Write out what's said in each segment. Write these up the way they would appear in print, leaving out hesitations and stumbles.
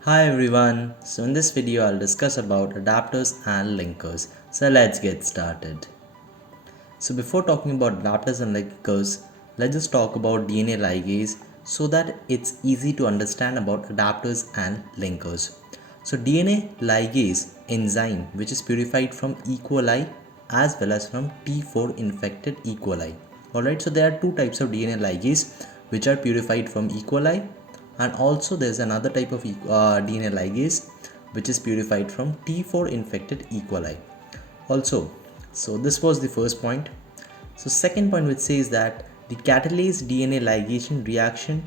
Hi everyone, so in this video I'll discuss about adapters and linkers. So let's get started. So before talking about adapters and linkers, let's just talk about DNA ligase so that it's easy to understand about adapters and linkers. So DNA ligase enzyme which is purified from E. coli as well as from T4 infected E. coli. Alright, so there are two types of DNA ligase which are purified from E. coli, and also there's another type of DNA ligase which is purified from T4 infected E. coli. Also, so this was the first point. So second point which says that the catalase DNA ligation reaction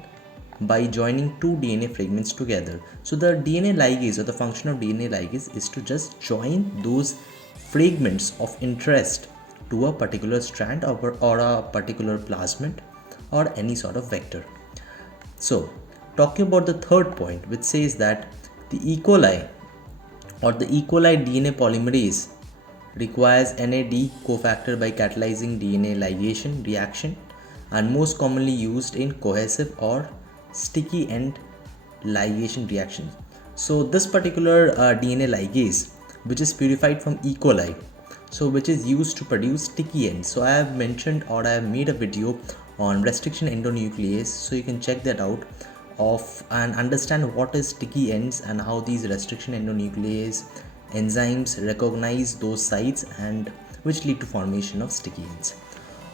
by joining two DNA fragments together. So the DNA ligase, or the function of DNA ligase, is to just join those fragments of interest to a particular strand or a particular plasmid or any sort of vector. So talking about the third point which says that the E. coli or the E. coli DNA polymerase requires NAD cofactor by catalyzing DNA ligation reaction, and most commonly used in cohesive or sticky end ligation reactions. So this particular DNA ligase which is purified from E. coli, so which is used to produce sticky ends. So I have mentioned, or I have made a video on restriction endonuclease, so you can check that out of and understand what is sticky ends and how these restriction endonuclease enzymes recognize those sites and which lead to formation of sticky ends.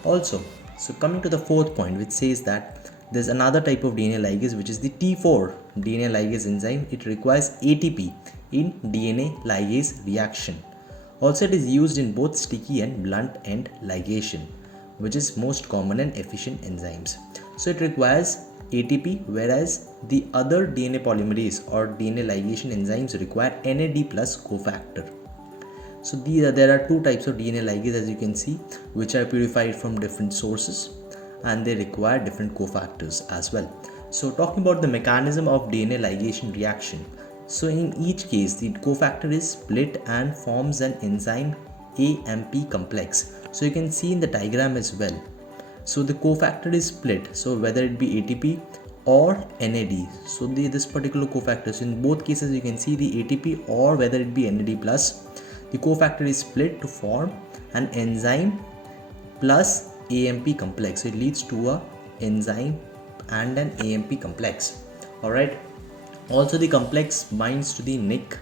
Also, so coming to the fourth point which says that there's another type of DNA ligase which is the T4 DNA ligase enzyme. It requires ATP in DNA ligase reaction. Also, it is used in both sticky and blunt end ligation, which is most common and efficient enzymes. So it requires ATP, whereas the other DNA polymerase or DNA ligation enzymes require NAD plus cofactor. So there are two types of DNA ligase, as you can see, which are purified from different sources, and they require different cofactors as well. So talking about the mechanism of DNA ligation reaction, so in each case the cofactor is split and forms an enzyme AMP complex. So you can see in the diagram as well. So the cofactor is split, so whether it be ATP or NAD. So this particular cofactor, so in both cases you can see the ATP or whether it be NAD plus, the cofactor is split to form an enzyme plus AMP complex. So it leads to a enzyme and an AMP complex. Alright. Also the complex binds to the nick,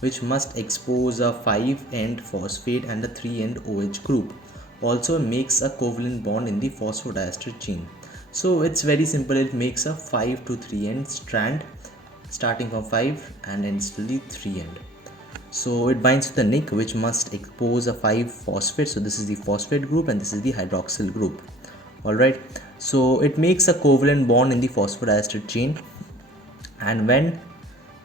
which must expose a 5-end phosphate and a 3-end OH group. Also makes a covalent bond in the phosphodiester chain. So it's very simple. It makes a 5 to 3 end strand starting from 5 and ends to the 3 end. So it binds to the nick, which must expose a 5 phosphate. So this is the phosphate group and this is the hydroxyl group. Alright, so it makes a covalent bond in the phosphodiester chain, and when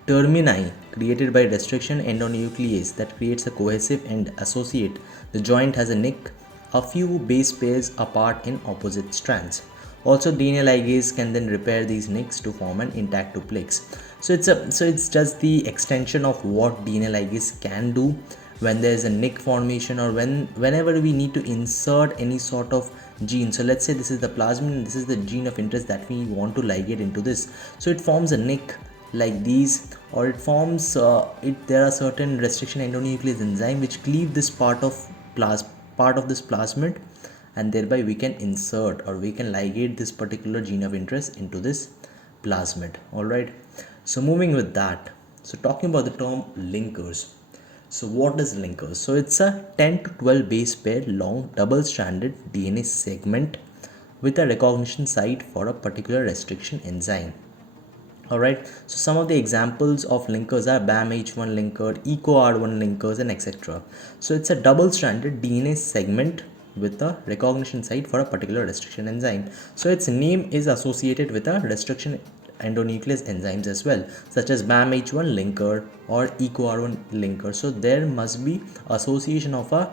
termini created by restriction endonuclease that creates a cohesive end associate, the joint has a nick a few base pairs apart in opposite strands. Also, DNA ligase can then repair these nicks to form an intact duplex. So it's just the extension of what DNA ligase can do when there is a nick formation, or whenever we need to insert any sort of gene. So let's say this is the plasmid and this is the gene of interest that we want to ligate into this. So it forms a nick like these, or it forms there are certain restriction endonuclease enzyme which cleave this part of this plasmid, and thereby we can insert or we can ligate this particular gene of interest into this plasmid. Alright, so moving with that, so talking about the term linkers. So what is linkers? So it's a 10 to 12 base pair long double stranded DNA segment with a recognition site for a particular restriction enzyme. Alright, so some of the examples of linkers are BAM-H1 linker, EcoR1 linkers, and etc. So it's a double-stranded DNA segment with a recognition site for a particular restriction enzyme. So its name is associated with a restriction endonuclease enzymes as well, such as BAM-H1 linker or EcoR1 linker. So there must be association of a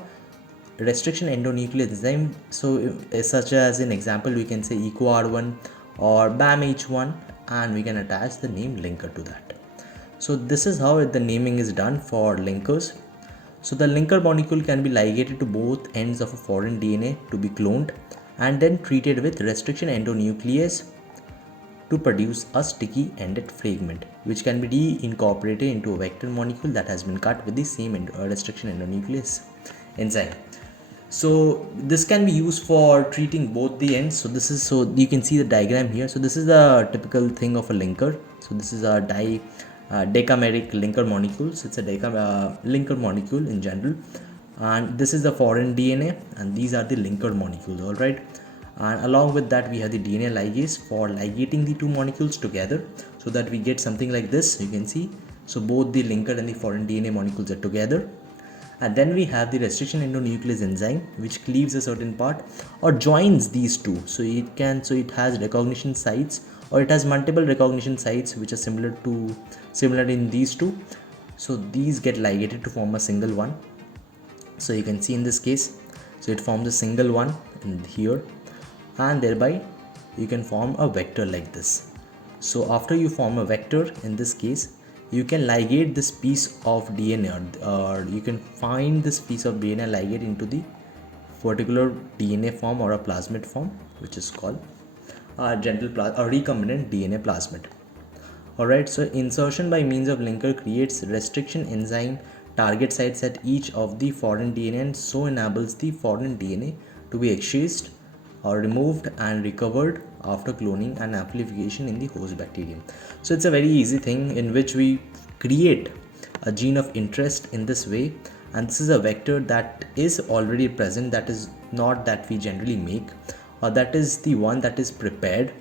restriction endonuclease enzyme. So such as in example we can say EcoR1 or BAM-H1, and we can attach the name linker to that. So this is how the naming is done for linkers. So the linker molecule can be ligated to both ends of a foreign DNA to be cloned, and then treated with restriction endonuclease to produce a sticky ended fragment, which can be de-incorporated into a vector molecule that has been cut with the same restriction endonuclease enzyme. So this can be used for treating both the ends. So you can see the diagram here. So this is the typical thing of a linker. So this is a decameric linker molecule. So it's a linker molecule in general, and this is the foreign DNA, and these are the linker molecules. All right, and along with that we have the DNA ligase for ligating the two molecules together, so that we get something like this. You can see, so both the linker and the foreign DNA molecules are together. And then we have the restriction endonuclease enzyme, which cleaves a certain part or joins these two. So it has recognition sites, or it has multiple recognition sites which are similar in these two. So these get ligated to form a single one. So you can see in this case, so it forms a single one in here, and thereby you can form a vector like this. So after you form a vector, in this case, you can ligate this piece of DNA, or you can find this piece of DNA ligate into the particular DNA form or a plasmid form, which is called a recombinant DNA plasmid. Alright, so insertion by means of linker creates restriction enzyme target sites at each of the foreign DNA, and so enables the foreign DNA to be exchanged or removed and recovered after cloning and amplification in the host bacterium. So it's a very easy thing in which we create a gene of interest in this way, and this is a vector that is already present, that is not that we generally make, or that is the one that is prepared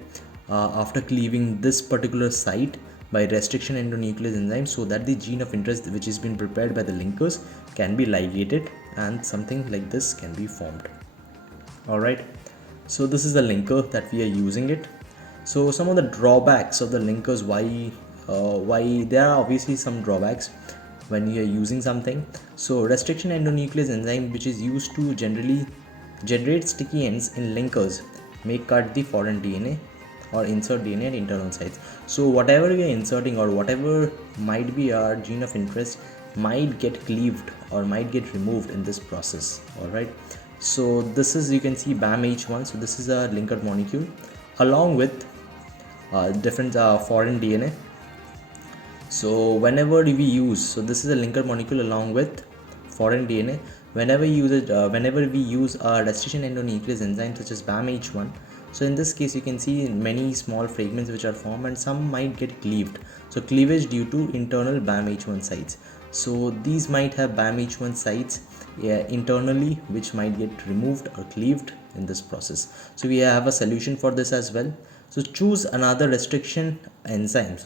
after cleaving this particular site by restriction endonuclease enzyme, so that the gene of interest which has been prepared by the linkers can be ligated and something like this can be formed. Alright, so this is the linker that we are using it. So some of the drawbacks of the linkers, why there are obviously some drawbacks when you are using something. So restriction endonuclease enzyme, which is used to generally generate sticky ends in linkers, may cut the foreign DNA or insert DNA at internal sites. So whatever we are inserting or whatever might be our gene of interest might get cleaved or might get removed in this process. Alright, so this is, you can see BAMH1. So this is a linker molecule along with different foreign DNA. So whenever we use, so this is a linker molecule along with foreign DNA. Whenever we use a restriction endonuclease enzyme such as BAMH1, so in this case you can see many small fragments which are formed, and some might get cleaved. So cleavage due to internal BAMH1 sites. So these might have BAMH1 sites internally, which might get removed or cleaved in this process. So we have a solution for this as well. So choose another restriction enzyme.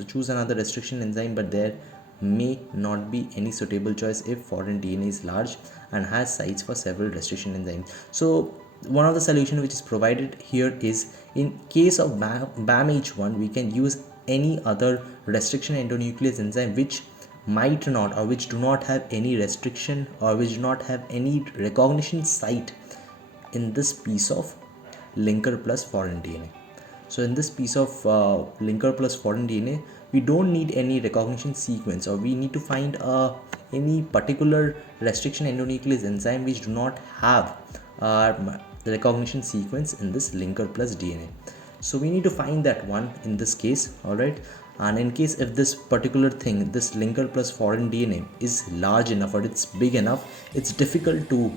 But there may not be any suitable choice if foreign DNA is large and has sites for several restriction enzymes. So one of the solution which is provided here is, in case of BAMH1, we can use any other restriction endonuclease enzyme which might not, or which do not have any restriction, or which do not have any recognition site in this piece of linker plus foreign DNA. So in this piece of linker plus foreign DNA, we don't need any recognition sequence, or we need to find any particular restriction endonuclease enzyme which do not have the recognition sequence in this linker plus DNA. So we need to find that one in this case. Alright, and in case if this particular thing, this linker plus foreign DNA is large enough or it's big enough, it's difficult to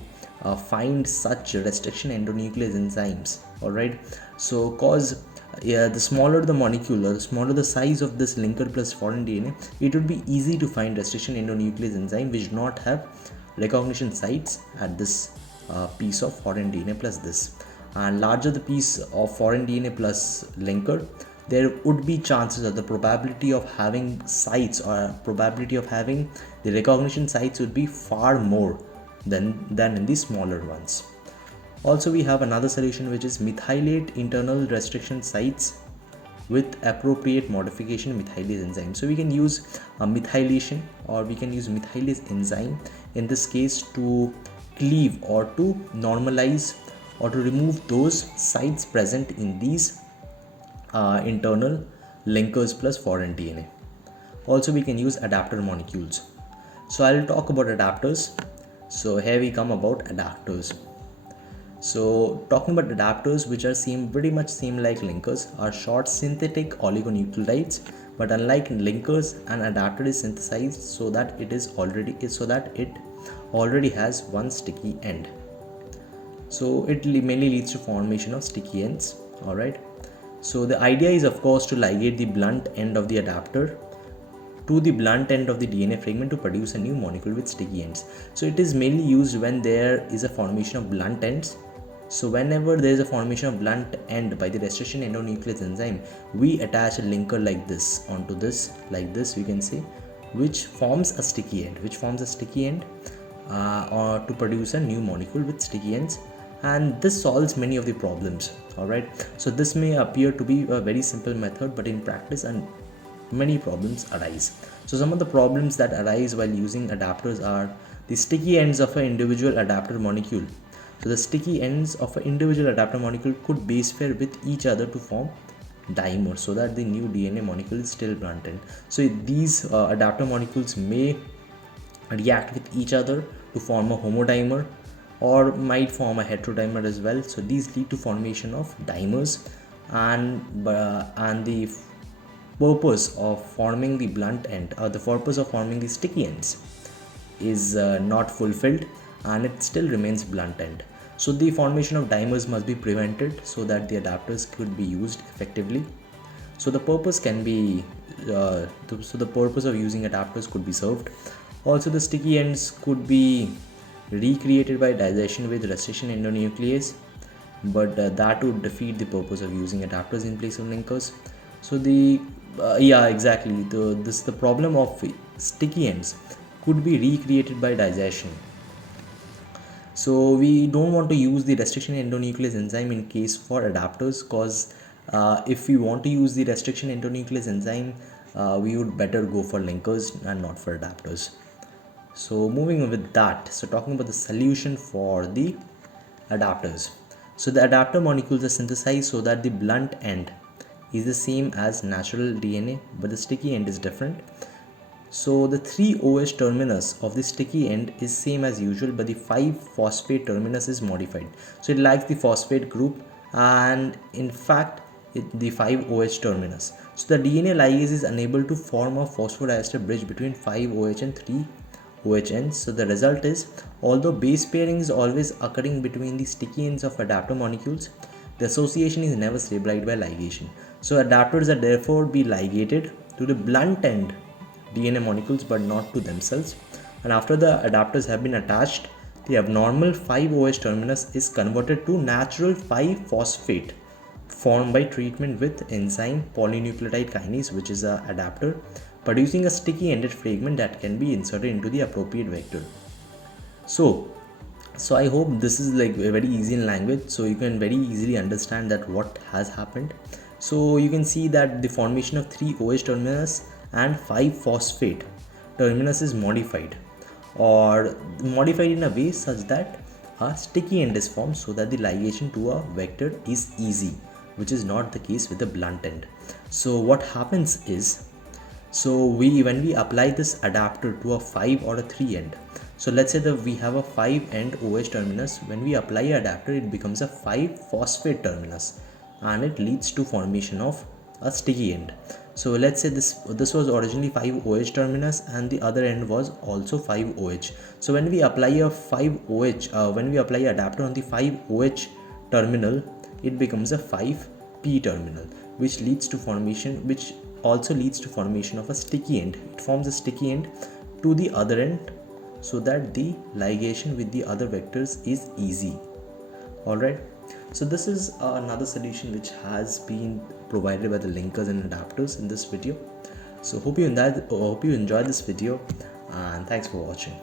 find such restriction endonuclease enzymes. Alright, so cause the smaller the molecule, or the smaller the size of this linker plus foreign DNA, it would be easy to find restriction endonuclease enzyme which do not have recognition sites at this piece of foreign DNA plus this. And larger the piece of foreign DNA plus linker, there would be chances, or the probability of having sites, or probability of having the recognition sites would be far more than in the smaller ones. Also, we have another solution which is methylate internal restriction sites with appropriate modification methylase enzyme. So we can use a methylation, or we can use methylase enzyme in this case to cleave or to normalize or to remove those sites present in these internal linkers plus foreign DNA. Also, we can use adapter molecules. So I will talk about adapters. So here we come about adapters. So talking about adapters, which are pretty much same like linkers, are short synthetic oligonucleotides. But unlike linkers, an adapter is synthesized so that it already has one sticky end. So it mainly leads to formation of sticky ends. All right. So the idea is, of course, to ligate the blunt end of the adapter to the blunt end of the DNA fragment to produce a new molecule with sticky ends. So it is mainly used when there is a formation of blunt ends. So whenever there is a formation of blunt end by the restriction endonuclease enzyme, we attach a linker like this onto this, like this, you can see, which forms a sticky end, or to produce a new molecule with sticky ends. And this solves many of the problems. All right. So this may appear to be a very simple method, but in practice and many problems arise. So some of the problems that arise while using adapters are the sticky ends of an individual adapter molecule. So the sticky ends of an individual adapter molecule could base pair with each other to form dimers, so that the new DNA molecule is still blunt end. So these adapter molecules may react with each other to form a homodimer, or might form a heterodimer as well. So these lead to formation of dimers, and the purpose of forming the blunt end, or the purpose of forming the sticky ends, is not fulfilled, and it still remains blunt end. So the formation of dimers must be prevented so that the adapters could be used effectively. So the purpose can be the purpose of using adapters could be served. Also, the sticky ends could be recreated by digestion with restriction endonuclease, but that would defeat the purpose of using adapters in place of linkers. So the the problem of sticky ends could be recreated by digestion. So we don't want to use the restriction endonuclease enzyme in case for adapters, because if we want to use the restriction endonuclease enzyme, we would better go for linkers and not for adapters. So moving on with that, so talking about the solution for the adapters. So the adapter molecules are synthesized so that the blunt end is the same as natural DNA, but the sticky end is different. So the 3-OH terminus of the sticky end is same as usual, but the 5-phosphate terminus is modified. So it lacks the phosphate group, and in fact the 5-OH terminus. So the DNA ligase is unable to form a phosphodiester bridge between 5-OH and 3-OH ends. So the result is, although base pairing is always occurring between the sticky ends of adapter molecules, the association is never stabilized by ligation. So adapters are therefore be ligated to the blunt end DNA molecules, but not to themselves. And after the adapters have been attached, the abnormal 5-OH terminus is converted to natural 5-phosphate formed by treatment with enzyme polynucleotide kinase, which is a adapter, producing a sticky ended fragment that can be inserted into the appropriate vector. So I hope this is like very easy in language, so you can very easily understand that what has happened. So you can see that the formation of 3-OH terminus and 5-phosphate terminus is modified in a way such that a sticky end is formed, so that the ligation to a vector is easy, which is not the case with the blunt end. So what happens is, when we apply this adapter to a 5 or a 3 end, so let's say that we have a 5 end OH terminus. When we apply an adapter, it becomes a 5-phosphate terminus, and it leads to formation of a sticky end. So let's say this was originally 5-OH terminus, and the other end was also 5-OH. So when we apply a 5-OH, when we apply an adapter on the 5-OH terminal, it becomes a 5-P terminal, which also leads to formation of a sticky end. It forms a sticky end to the other end, so that the ligation with the other vectors is easy. Alright, so this is another solution which has been provided by the linkers and adapters in this video. So hope you enjoyed this video, and thanks for watching.